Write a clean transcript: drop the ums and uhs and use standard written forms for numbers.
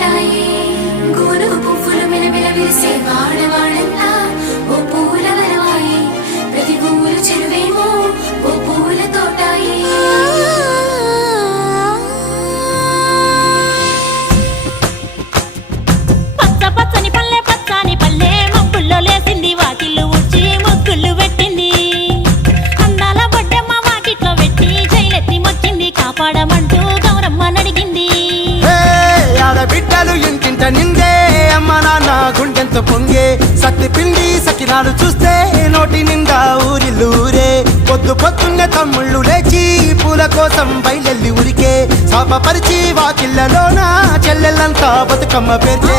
తోటాయి గోను పువ్వులు మిలమిల విరిసే వాడవాడంతా ఓ పూల వరవాయి ప్రతి పువ్వులు చెరువేమో ఓ పూల తోటాయి పచ్చ పచ్చని పల్లె పచ్చని పల్లె మబ్బుల్లో లేసింది వాకిళ్ళు ఊడ్చి ముగ్గులు పెట్టింది అందాల బొడ్డమ్మ వాకిట్లో పెట్టి జైలెత్తి మొక్కింది కాపాడమంటూ గౌరమ్మ నడిగింది ఆడబిడ్డలు ఇంటింట నిందే అమ్మ నాన్న గుండెంతో పొంగే సత్తి పిండి సకినాలు చూస్తే నోటి నిండా ఊరిల్లూరే పొద్దు పొద్దున్నే తమ్ముళ్ళు లేచి పూల కోసం బయలెల్లి ఉరికే శాపపరిచి వాకిళ్ళలోన చెల్లెళ్ళంతా బతుకమ్మ పేర్చే